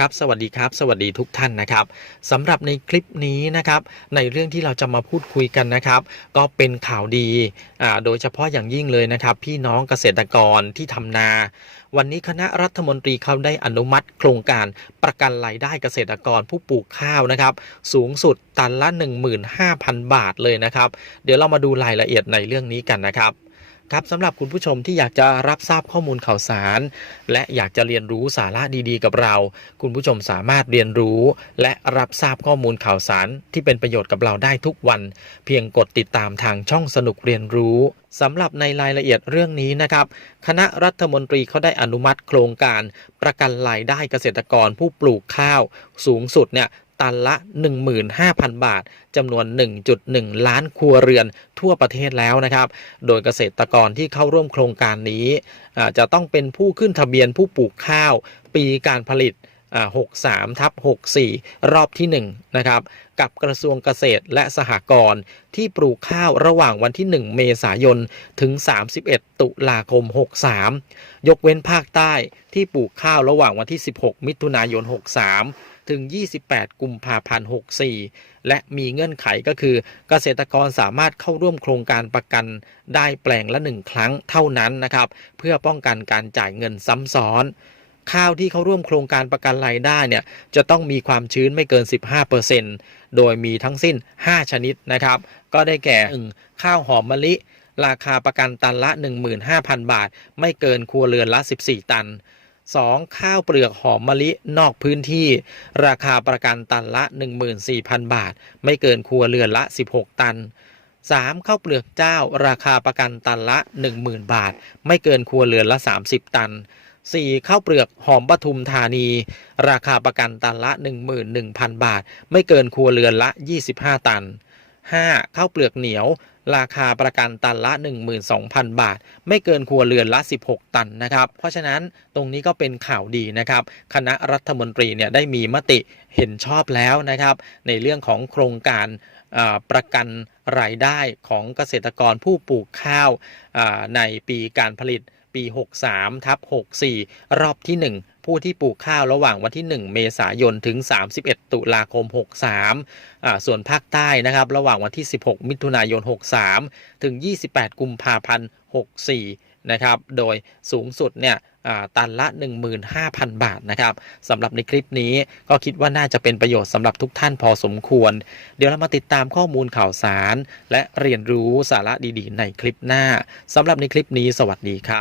ครับสวัสดีครับ สวัสดีทุกท่านนะครับสำหรับในคลิปนี้นะครับ ในเรื่องที่เราจะมาพูดคุยกันนะครับ ก็เป็นข่าวดีอ่าโดยเฉพาะอย่างยิ่งเลยนะครับ พี่น้องเกษตรกรที่ทำนา วันนี้คณะรัฐมนตรีเขาได้อนุมัติ โครงการประกันรายได้เกษตรกรผู้ปลูกข้าวนะครับ สูงสุดตันละ 15,000 บาทเลยนะครับ เดี๋ยวเรามาดูรายละเอียดในเรื่องนี้กันนะครับ ครับสำหรับคุณผู้ชมที่อยากจะรับทราบข้อมูลข่าวสาร และอยากจะเรียนรู้สาระดีๆ กับเรา คุณผู้ชมสามารถเรียนรู้ และรับทราบข้อมูลข่าวสารที่เป็นประโยชน์กับเราได้ทุกวัน เพียงกดติดตามทางช่องสนุกเรียนรู้สำหรับในรายละเอียดเรื่องนี้นะครับ คณะรัฐมนตรีเขาได้อนุมัติโครงการประกันรายได้เกษตรกรผู้ปลูกข้าว สูงสุดเนี่ย ตันละ 15,000 บาทจำนวน 1.1 ล้านครัวเรือนทั่วประเทศแล้วนะครับ โดยเกษตรกรที่เข้าร่วมโครงการนี้จะต้องเป็นผู้ขึ้นทะเบียนผู้ปลูกข้าว ปีการผลิต 63ทับ64 รอบที่ 1 นะครับ กับกระทรวงเกษตรและสหกรณ์ที่ปลูกข้าวระหว่างวันที่ 1 เมษายน ถึง 31 ตุลาคม 63 ยกเว้นภาคใต้ที่ปลูกข้าวระหว่างวันที่ 16 มิถุนายน 63ถึง 28 กุมภาพันธ์ 64 และมีเงื่อนไขก็คือ เกษตรกรสามารถเข้าร่วมโครงการประกันได้แปลงละหนึ่งครั้งเท่านั้นนะครับ เพื่อป้องกันการจ่ายเงินซ้ำซ้อน ข้าวที่เข้าร่วมโครงการประกันรายได้เนี่ยจะต้องมีความชื้นไม่เกิน 15%โดยมีทั้งสิ้น 5 ชนิดนะครับ ก็ได้แก่ 1. ข้าวหอมมะลิ ราคาประกันตันละ 15,000 บาท ไม่เกินครัวเรือนละ 14 ตัน 2. ข้าวเปลือกหอมมะลินอกพื้นที่ ราคาประกันตันละ 14,000 บาท ไม่เกินครัวเรือนละ 16 ตัน 3. ข้าวเปลือกเจ้า ราคาประกันตันละ 10,000 บาท ไม่เกินครัวเรือนละ 30 ตัน 4. ข้าวเปลือกหอมปทุมธานี ราคาประกันตันละ 11,000 บาท ไม่เกินครัวเรือนละ 25 ตัน 5. ข้าวเปลือกเหนียว ราคาประกันตันละ 12,000 บาท ไม่เกินครัวเรือนละ 16 ตันนะครับ เพราะฉะนั้นตรงนี้ก็เป็นข่าวดีนะครับ คณะรัฐมนตรีเนี่ยได้มีมติเห็นชอบแล้วนะครับ ในเรื่องของโครงการประกันรายได้ของเกษตรกรผู้ปลูกข้าวในปีการผลิต ปี 63ทับ64 รอบที่ 1 ผู้ที่ปลูกข้าวระหว่างวันที่ 1 เมษายนถึง 31 ตุลาคม 63อ่าส่วนภาคใต้นะครับ ระหว่างวันที่ 16 มิถุนายน 63 ถึง 28 กุมภาพันธ์ 64 นะครับ โดยสูงสุดเนี่ยตันละ 15,000 บาทนะครับสำหรับในคลิปนี้ก็คิดว่าน่าจะเป็นประโยชน์สำหรับทุกท่านพอสมควร เดี๋ยวเรามาติดตามข้อมูลข่าวสาร และเรียนรู้สาระดีๆ ในคลิปหน้าสำหรับในคลิปนี้สวัสดีครับ